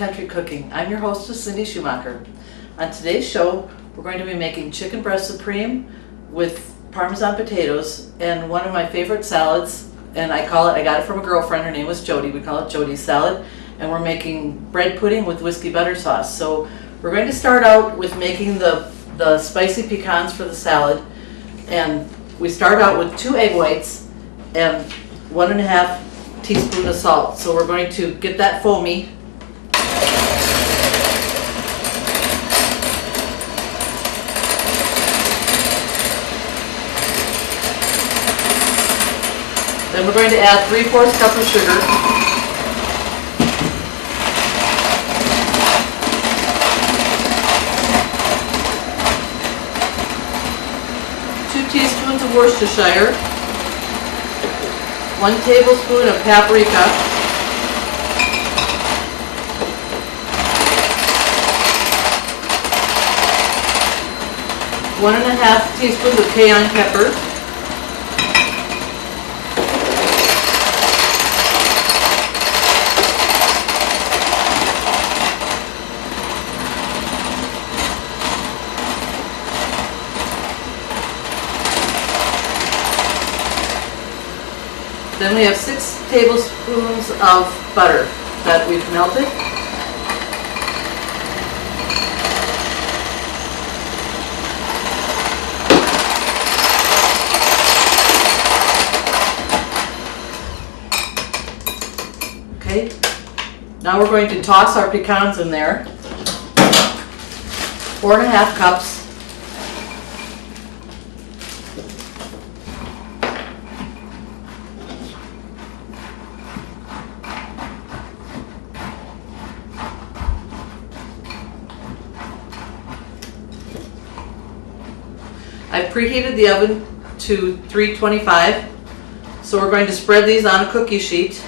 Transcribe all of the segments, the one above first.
Country Cooking. I'm your hostess, Cindy Schumacher. On today's show, we're going to be making chicken breast supreme with Parmesan potatoes and one of my favorite salads, and I got it from a girlfriend, her name was Jody, we call it Jody's salad, and we're making bread pudding with whiskey butter sauce. So we're going to start out with making the spicy pecans for the salad, and we start out with 2 egg whites and 1.5 teaspoon of salt. So we're going to get that foamy. Then we're going to add 3/4 cup of sugar. Two teaspoons of Worcestershire. 1 tablespoon of paprika. 1.5 teaspoons of cayenne pepper. Then we have 6 tablespoons of butter that we've melted. Okay, now we're going to toss our pecans in there. 4.5 cups. I've preheated the oven to 325, so we're going to spread these on a cookie sheet.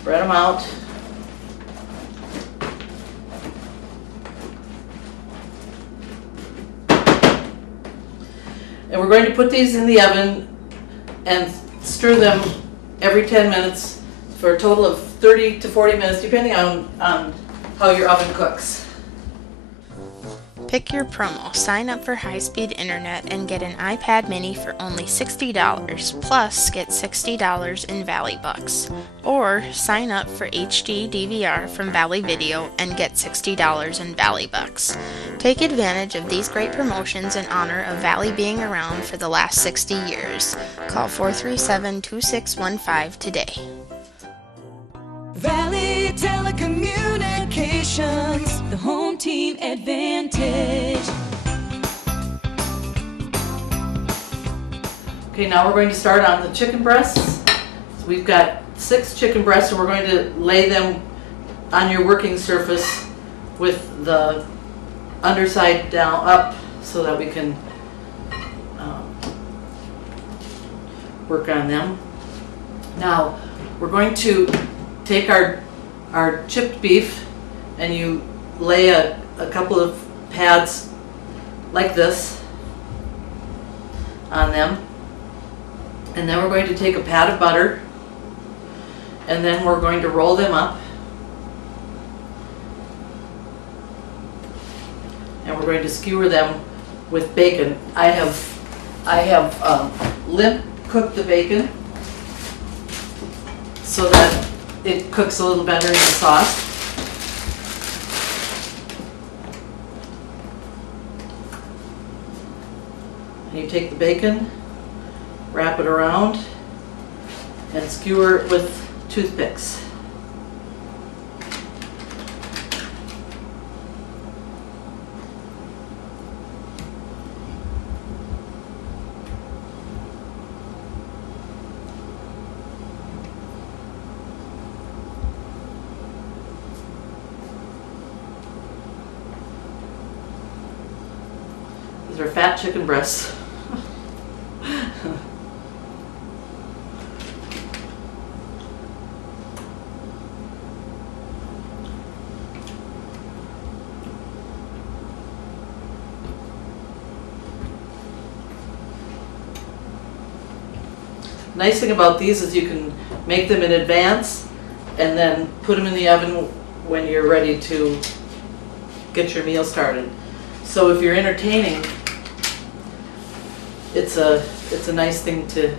Spread them out. And we're going to put these in the oven and stir them every 10 minutes for a total of 30 to 40 minutes, depending on how your oven cooks. Pick your promo, sign up for high-speed internet, and get an iPad mini for only $60, plus get $60 in Valley Bucks. Or sign up for HD DVR from Valley Video and get $60 in Valley Bucks. Take advantage of these great promotions in honor of Valley being around for the last 60 years. Call 437-2615 today. Valley Telecommunications, the home team advantage. Okay, now we're going to start on the chicken breasts. So we've got 6 chicken breasts, and we're going to lay them on your working surface with the underside down up so that we can work on them. Now we're going to take our chipped beef, and you lay a couple of pads like this on them, and then we're going to take a pat of butter, and then we're going to roll them up, and we're going to skewer them with bacon. I have limp cooked the bacon so that it cooks a little better in the sauce. And you take the bacon, wrap it around, and skewer it with toothpicks. These are fat chicken breasts. Nice thing about these is you can make them in advance and then put them in the oven when you're ready to get your meal started. So if you're entertaining, it's a nice thing to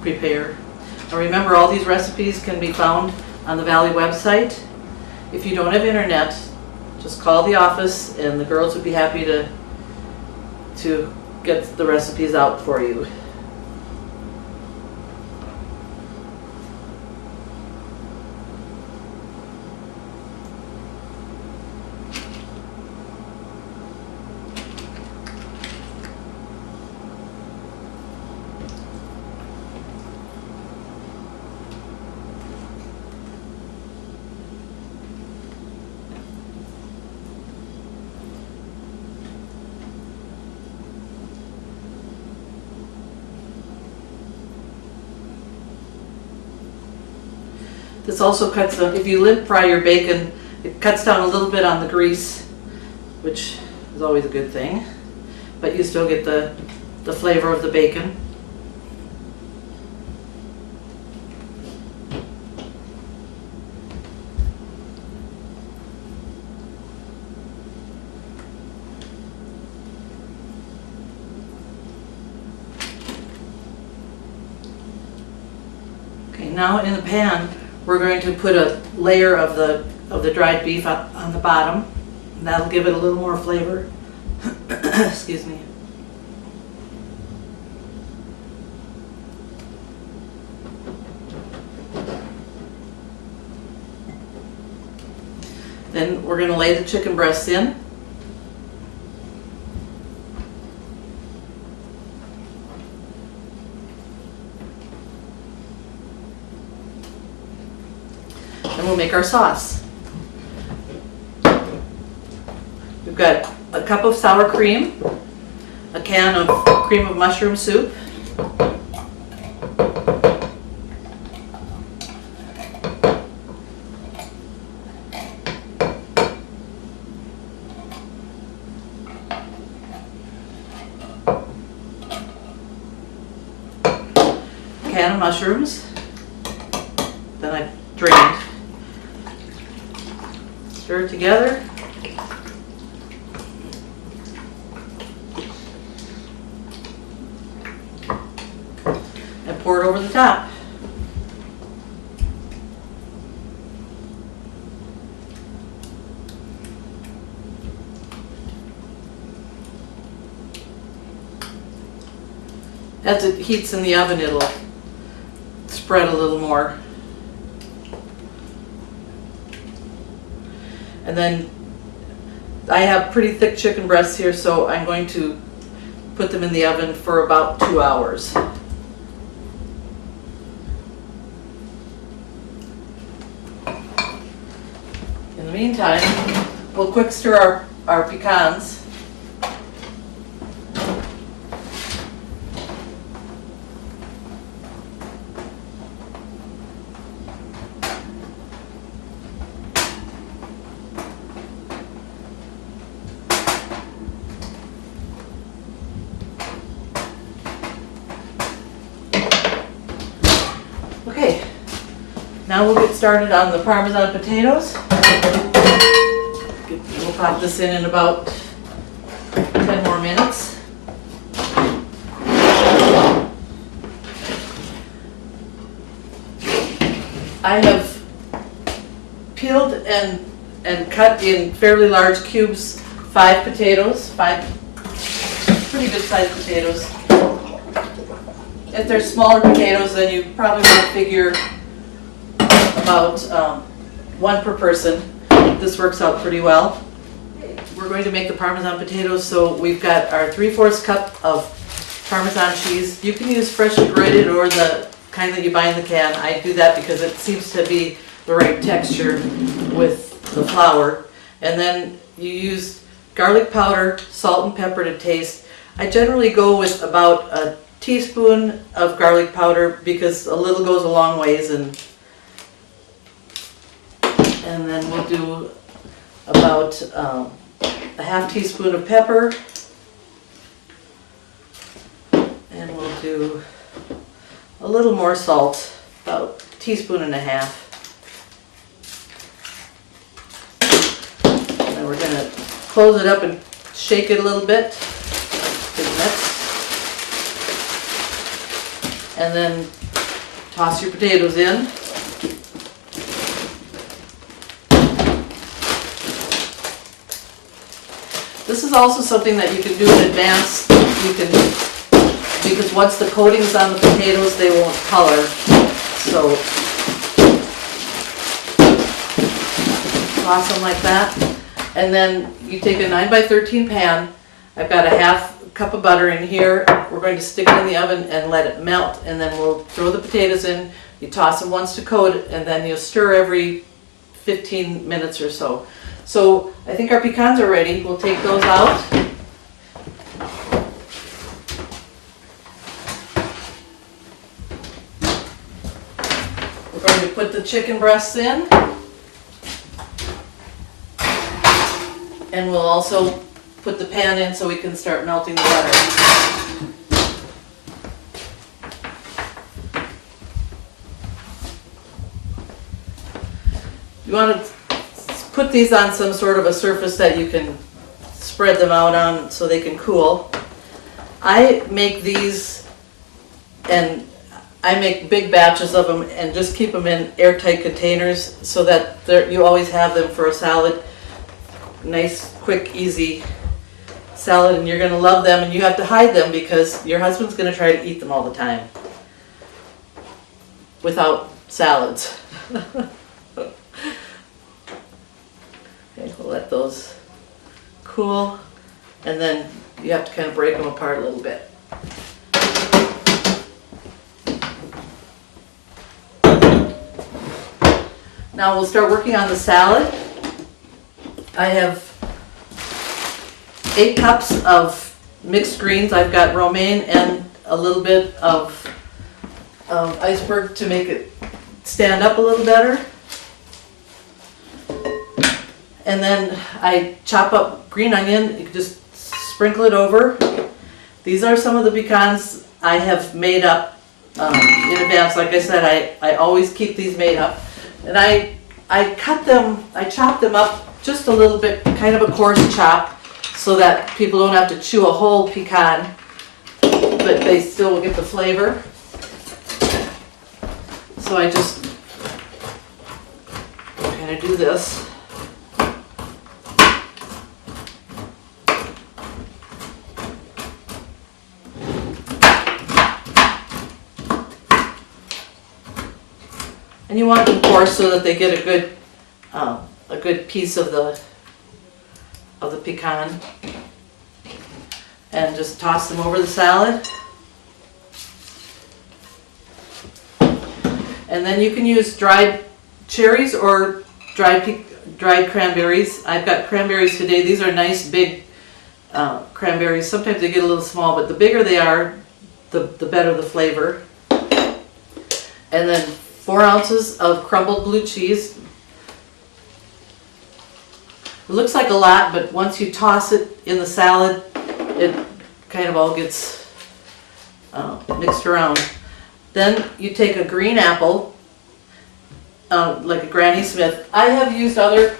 prepare. And remember, all these recipes can be found on the Valley website. If you don't have internet, just call the office and the girls would be happy to get the recipes out for you. This also cuts down, if you lip fry your bacon, it cuts down a little bit on the grease, which is always a good thing, but you still get the flavor of the bacon. Okay, now in the pan, we're going to put a layer of the dried beef on the bottom. And that'll give it a little more flavor. Excuse me. Then we're going to lay the chicken breasts in. And we'll make our sauce. We've got a cup of sour cream, a can of cream of mushroom soup, a can of mushrooms, then I drained. Stir it together. And pour it over the top. As it heats in the oven, it'll spread a little more. And then I have pretty thick chicken breasts here, so I'm going to put them in the oven for about 2 hours. In the meantime, we'll quick stir our pecans. Okay, now we'll get started on the Parmesan potatoes. We'll pop this in about 10 more minutes. I have peeled and cut in fairly large cubes 5 potatoes, 5 pretty good sized potatoes. If they're smaller potatoes, then you probably want to figure about 1 per person. This works out pretty well. We're going to make the Parmesan potatoes, so we've got our 3/4 cup of Parmesan cheese. You can use freshly grated or the kind that you buy in the can. I do that because it seems to be the right texture with the flour. And then you use garlic powder, salt and pepper to taste. I generally go with about a teaspoon of garlic powder because a little goes a long ways, and then we'll do about a 1/2 teaspoon of pepper, and we'll do a little more salt, about a teaspoon and a half. And then we're going to close it up and shake it a little bit to mix. And then toss your potatoes in. This is also something that you can do in advance. Because once the coating's on the potatoes, they won't color. So toss them like that. And then you take a 9 by 13 pan. I've got a half cup of butter in here. We're going to stick it in the oven and let it melt, and then we'll throw the potatoes in. You toss them once to coat, and then you'll stir every 15 minutes or so. So I think our pecans are ready. We'll take those out. We're going to put the chicken breasts in. And we'll also put the pan in so we can start melting the butter. You want to put these on some sort of a surface that you can spread them out on so they can cool. I make these, and I make big batches of them and just keep them in airtight containers so that you always have them for a salad. Nice, quick, easy salad, and you're going to love them, and you have to hide them because your husband's going to try to eat them all the time without salads. Okay, we'll let those cool, and then you have to kind of break them apart a little bit. Now we'll start working on the salad. I have 8 cups of mixed greens. I've got romaine and a little bit of iceberg to make it stand up a little better. And then I chop up green onion. You can just sprinkle it over. These are some of the pecans I have made up in advance. Like I said, I always keep these made up. And I chop them up just a little bit, kind of a coarse chop, so that people don't have to chew a whole pecan, but they still will get the flavor. So I just kind of do this. And you want them coarse so that they get a good piece of the pecan, and just toss them over the salad. And then you can use dried cherries or dried cranberries. I've got cranberries today. These are nice big cranberries. Sometimes they get a little small, but the bigger they are, the better the flavor. And then 4 ounces of crumbled blue cheese. It looks like a lot, but once you toss it in the salad, it kind of all gets mixed around. Then you take a green apple, like a Granny Smith. I have used other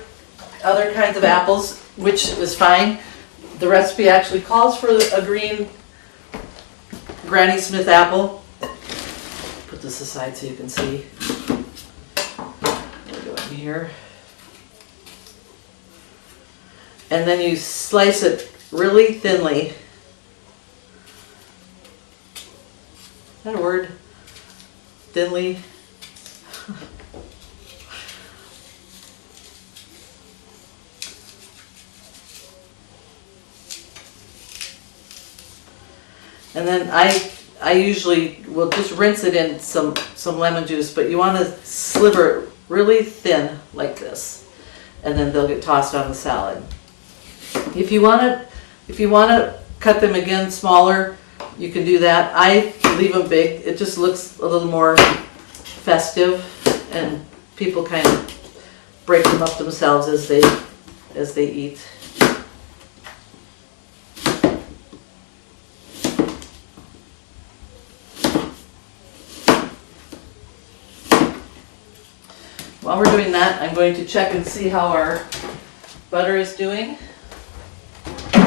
kinds of apples, which is fine. The recipe actually calls for a green Granny Smith apple. Put this aside so you can see. We're doing here. And then you slice it really thinly. Is that a word? Thinly. And then I usually will just rinse it in some lemon juice, but you want to sliver it really thin like this, and then they'll get tossed on the salad. If you want to cut them again smaller, you can do that. I leave them big. It just looks a little more festive, and people kind of break them up themselves as they eat. While we're doing that, I'm going to check and see how our butter is doing. Give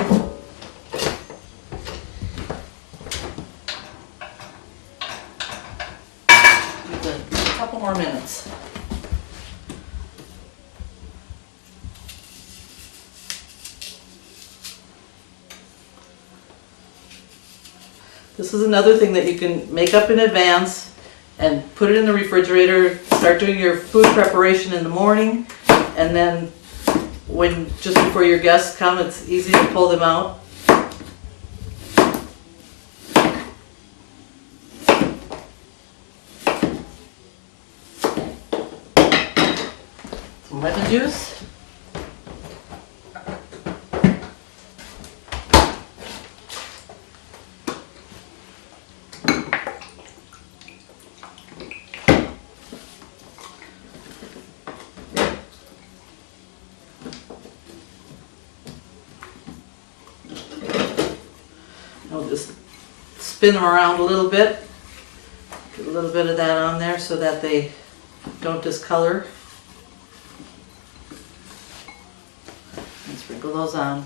it a couple more minutes. This is another thing that you can make up in advance and put it in the refrigerator, start doing your food preparation in the morning, and then when just before your guests come, it's easy to pull them out. Some lemon juice. I'll just spin them around a little bit. Get a little bit of that on there so that they don't discolor. And sprinkle those on.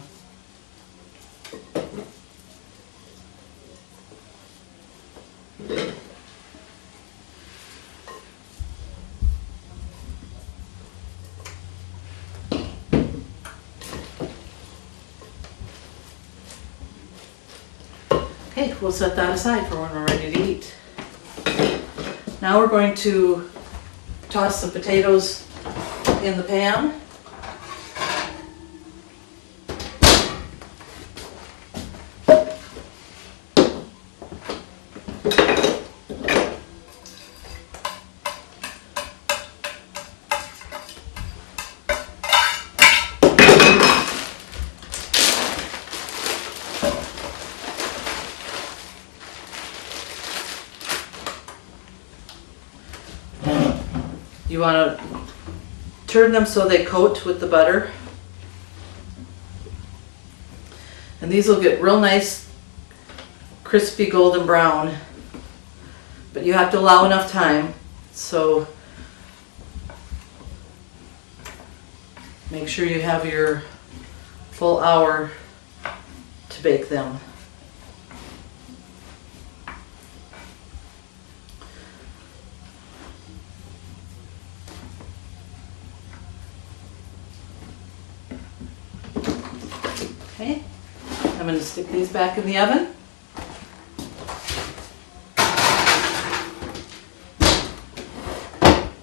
Okay, we'll set that aside for when we're ready to eat. Now we're going to toss the potatoes in the pan. You want to turn them so they coat with the butter. And these will get real nice, crispy golden brown. But you have to allow enough time, so make sure you have your full hour to bake them. Okay, I'm going to stick these back in the oven.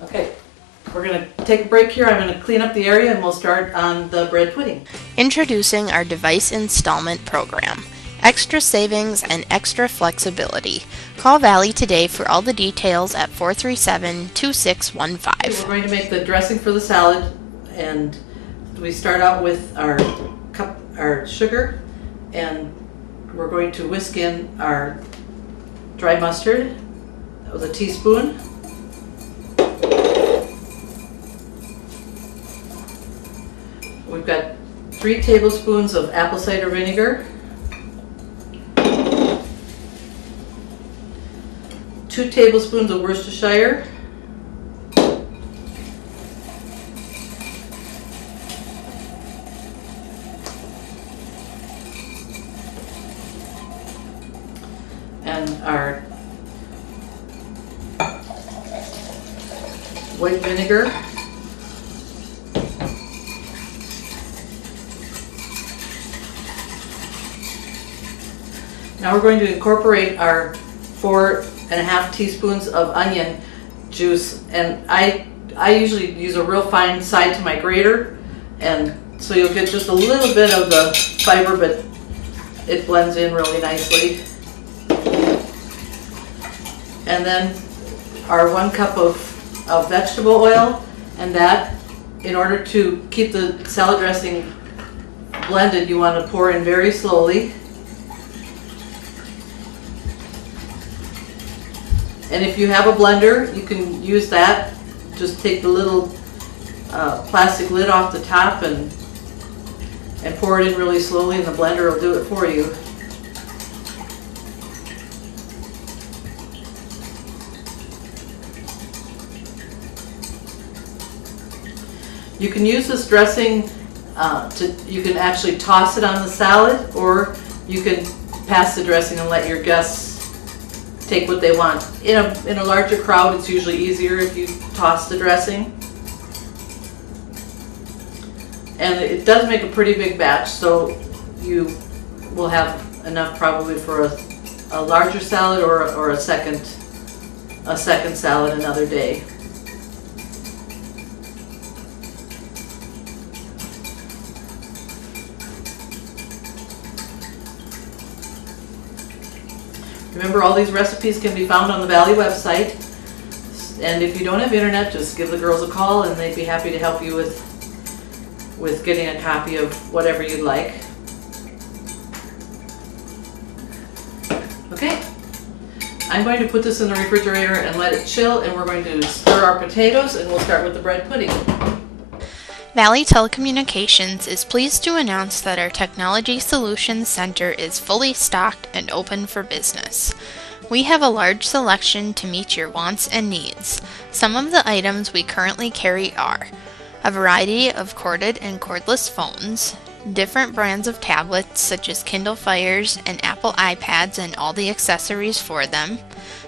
Okay, we're going to take a break here. I'm going to clean up the area and we'll start on the bread pudding. Introducing our device installment program. Extra savings and extra flexibility. Call Valley today for all the details at 437-2615. Okay, we're going to make the dressing for the salad, and we start out with our sugar, and we're going to whisk in our dry mustard. That was a teaspoon. We've got 3 tablespoons of apple cider vinegar, 2 tablespoons of Worcestershire, and our white vinegar, now we're going to incorporate our 4.5 teaspoons of onion juice, and I usually use a real fine side to my grater, and so you'll get just a little bit of the fiber, but it blends in really nicely. And then our 1 cup of vegetable oil, and that, in order to keep the salad dressing blended, you want to pour in very slowly. And if you have a blender, you can use that. Just take the little plastic lid off the top and pour it in really slowly, and the blender will do it for you. You can use this dressing you can actually toss it on the salad, or you can pass the dressing and let your guests take what they want. In a larger crowd, it's usually easier if you toss the dressing. And it does make a pretty big batch, so you will have enough probably for a larger salad or a second salad another day. Remember, all these recipes can be found on the Valley website. And if you don't have internet, just give the girls a call and they'd be happy to help you with getting a copy of whatever you'd like. Okay, I'm going to put this in the refrigerator and let it chill, and we're going to stir our potatoes, and we'll start with the bread pudding. Valley Telecommunications is pleased to announce that our Technology Solutions Center is fully stocked and open for business. We have a large selection to meet your wants and needs. Some of the items we currently carry are a variety of corded and cordless phones, different brands of tablets such as Kindle Fires and Apple iPads and all the accessories for them,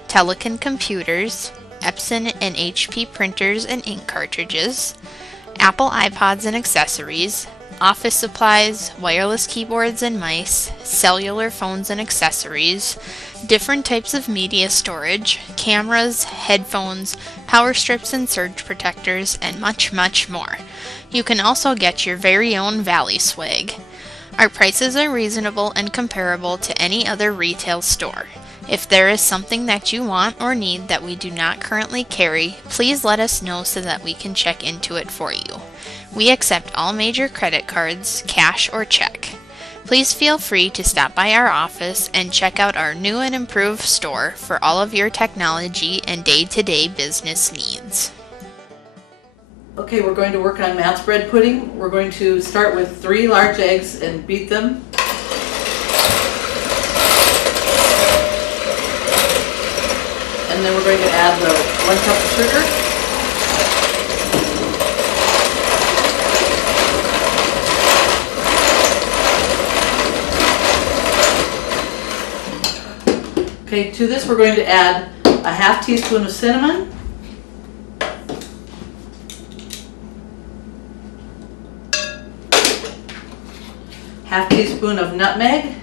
Telekin computers, Epson and HP printers and ink cartridges, Apple iPods and accessories, office supplies, wireless keyboards and mice, cellular phones and accessories, different types of media storage, cameras, headphones, power strips and surge protectors, and much, much more. You can also get your very own Valley swag. Our prices are reasonable and comparable to any other retail store. If there is something that you want or need that we do not currently carry, please let us know so that we can check into it for you. We accept all major credit cards, cash or check. Please feel free to stop by our office and check out our new and improved store for all of your technology and day-to-day business needs. Okay, we're going to work on Matt's bread pudding. We're going to start with 3 large eggs and beat them. And then we're going to add the 1 cup of sugar. Okay, to this we're going to add a half teaspoon of cinnamon, half teaspoon of nutmeg,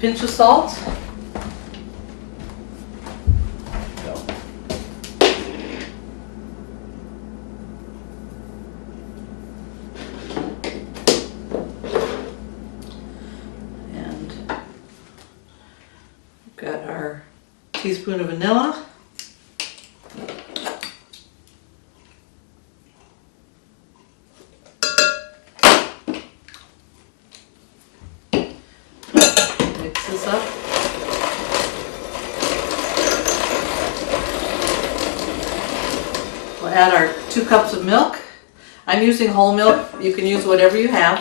pinch of salt, and we've got our teaspoon of vanilla, mix this up. We'll add our 2 cups of milk. I'm using whole milk. You can use whatever you have.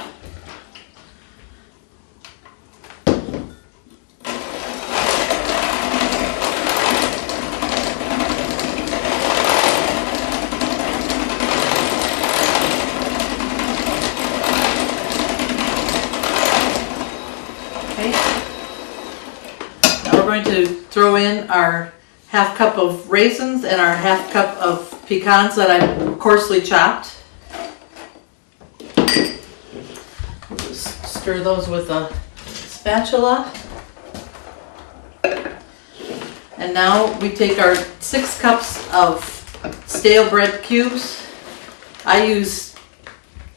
Okay. Now we're going to throw in our half cup of raisins and our half cup of pecans that I've coarsely chopped. Just stir those with a spatula. And now we take our 6 cups of stale bread cubes. I use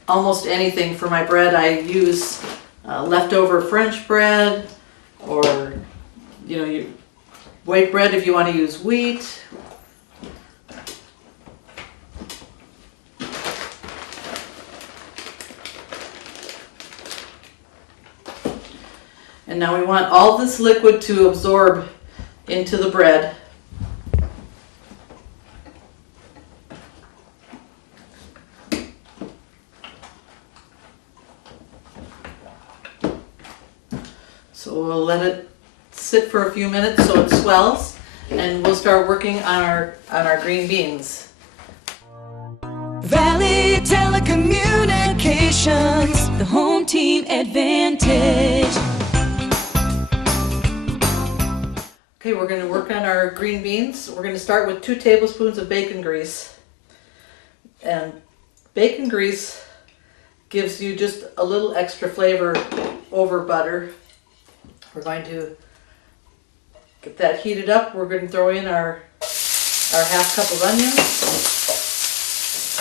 almost anything for my bread. I use leftover French bread, or white bread if you want to use wheat. And now we want all this liquid to absorb into the bread. So So we'll let it sit for a few minutes so it swells, and we'll start working on our green beans. Valley Telecommunications, the home team advantage. Okay, we're going to work on our green beans. We're going to start with 2 tablespoons of bacon grease. And bacon grease gives you just a little extra flavor over butter. We're going to get that heated up. We're going to throw in our half cup of onions.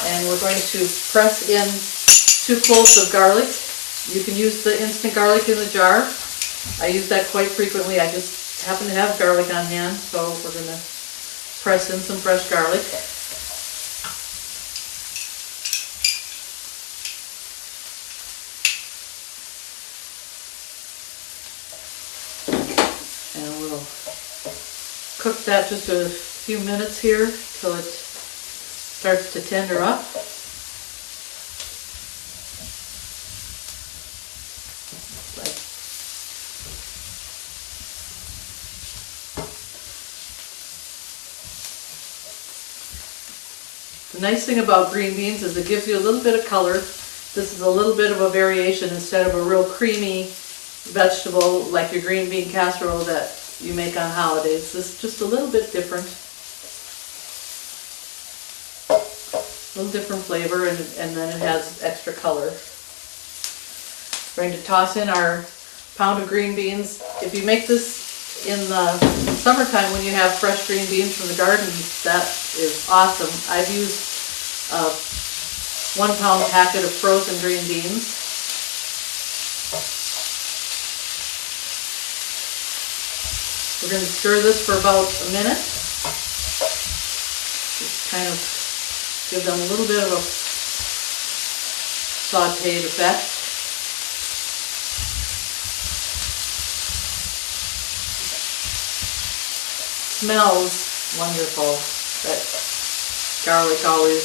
And we're going to press in 2 cloves of garlic. You can use the instant garlic in the jar. I use that quite frequently. I just happen to have garlic on hand, so we're going to press in some fresh garlic. Cook that just a few minutes here till it starts to tender up. The nice thing about green beans is it gives you a little bit of color. This is a little bit of a variation instead of a real creamy vegetable like your green bean casserole that you make on holidays. This is just a little bit different. A little different flavor, and then it has extra color. We're going to toss in our pound of green beans. If you make this in the summertime when you have fresh green beans from the garden, that is awesome. I've used a 1 pound packet of frozen green beans. We're going to stir this for about a minute. Just kind of give them a little bit of a sauteed effect. Smells wonderful. That garlic always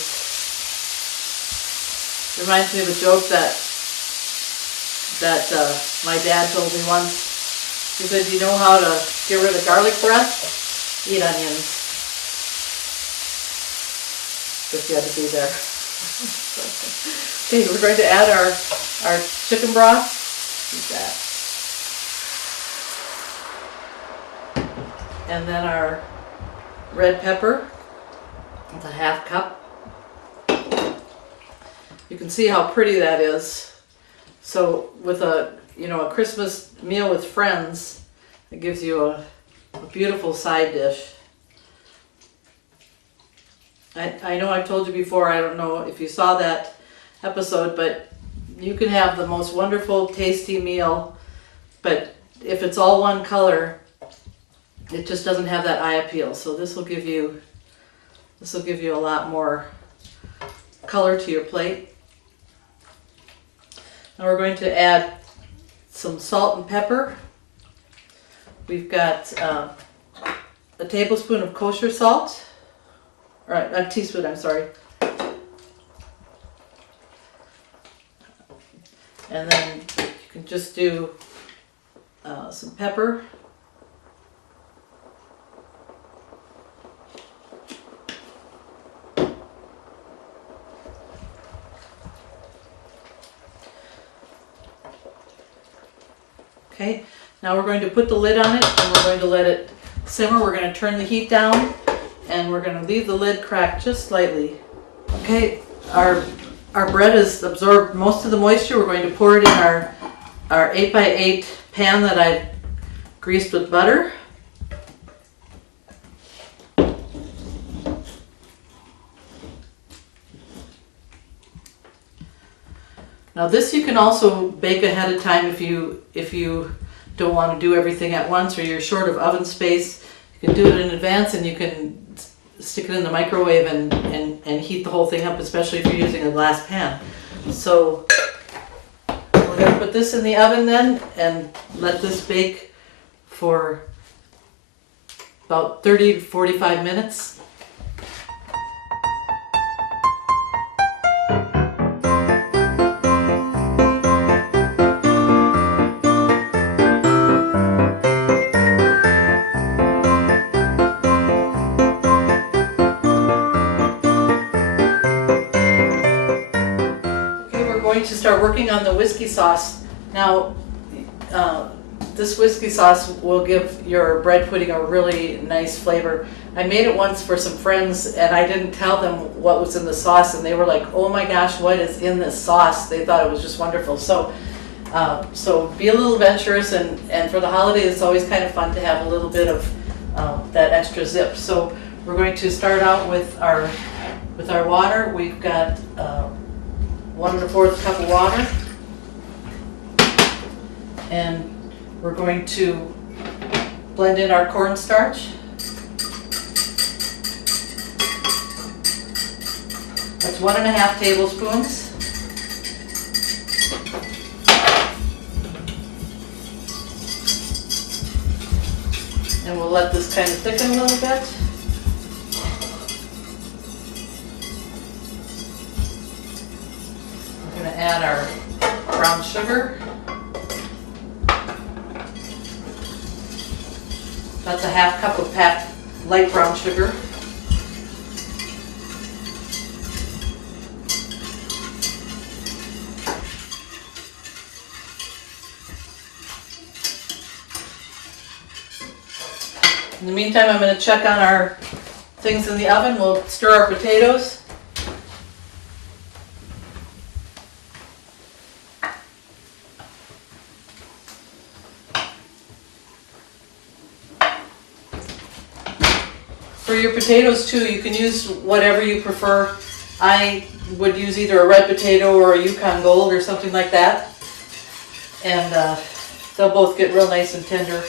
reminds me of a joke that my dad told me once. He said, "You know how to get rid of garlic breath? Eat onions." Just you had to be there. Okay, we're going to add our chicken broth. Use that. And then our red pepper. It's a half cup. You can see how pretty that is. So with a Christmas meal with friends, it gives you a beautiful side dish. I know I've told you before, I don't know if you saw that episode, but you can have the most wonderful, tasty meal, but if it's all one color, it just doesn't have that eye appeal. So this will give you a lot more color to your plate. Now we're going to add some salt and pepper. We've got a tablespoon of kosher salt, or a teaspoon, I'm sorry. And then you can just do some pepper. Okay, now we're going to put the lid on it and we're going to let it simmer. We're going to turn the heat down and we're going to leave the lid cracked just slightly. Okay, our bread has absorbed most of the moisture. We're going to pour it in our 8x8 pan that I greased with butter. Now this you can also bake ahead of time if you don't want to do everything at once or you're short of oven space. You can do it in advance and you can stick it in the microwave and heat the whole thing up, especially if you're using a glass pan. So we're going to put this in the oven then and let this bake for about 30 to 45 minutes. to start working on the whiskey sauce. Now, this whiskey sauce will give your bread pudding a really nice flavor. I made it once for some friends and I didn't tell them what was in the sauce, and they were like, oh my gosh, what is in this sauce? They thought it was just wonderful. So be a little adventurous, and for the holidays it's always kind of fun to have a little bit of that extra zip. So we're going to start out with our water. We've got 1 1/4 cup of water, and we're going to blend in our cornstarch. That's 1 1/2 tablespoons. And we'll let this kind of thicken a little bit. We're going to add our brown sugar. That's 1/2 cup of light brown sugar. In the meantime, I'm going to check on our things in the oven. We'll stir our potatoes. For your potatoes too, you can use whatever you prefer. I would use either a red potato or a Yukon Gold or something like that. And they'll both get real nice and tender.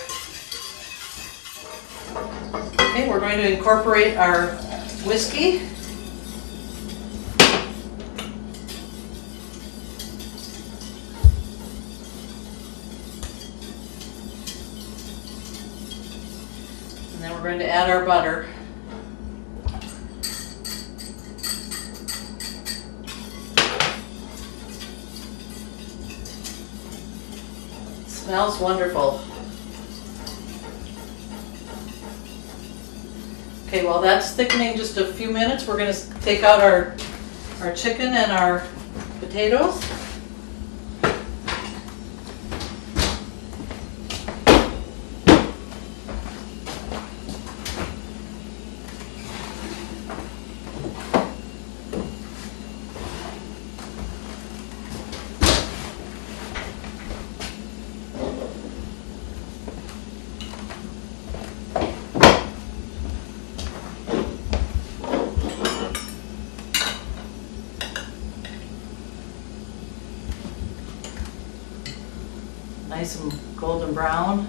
Okay, we're going to incorporate our whiskey. And then we're going to add our butter. It smells wonderful. Okay, while that's thickening just a few minutes, we're going to take out our chicken and our potatoes. Nice and golden brown.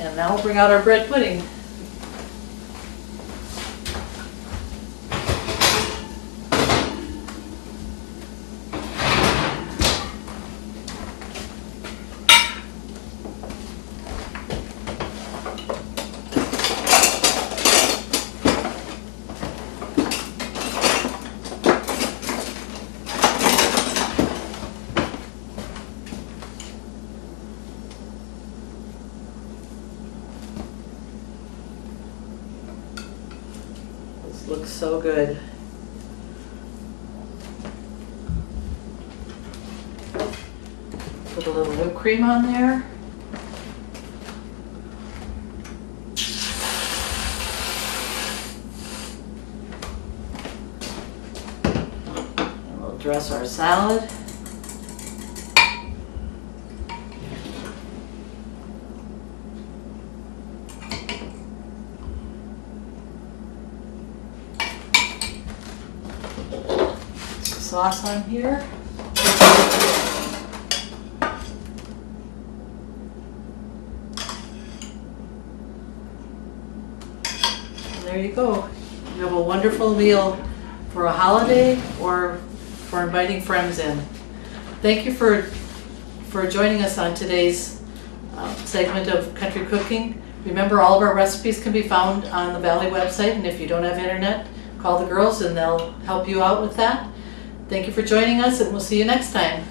And now we'll bring out our bread pudding. Looks so good. Put a little whipped cream on there. And we'll dress our salad. Sauce on here. And there you go. You have a wonderful meal for a holiday or for inviting friends in. Thank you for joining us on today's segment of Country Cooking. Remember, all of our recipes can be found on the Valley website, and if you don't have internet, call the girls and they'll help you out with that. Thank you for joining us, and we'll see you next time.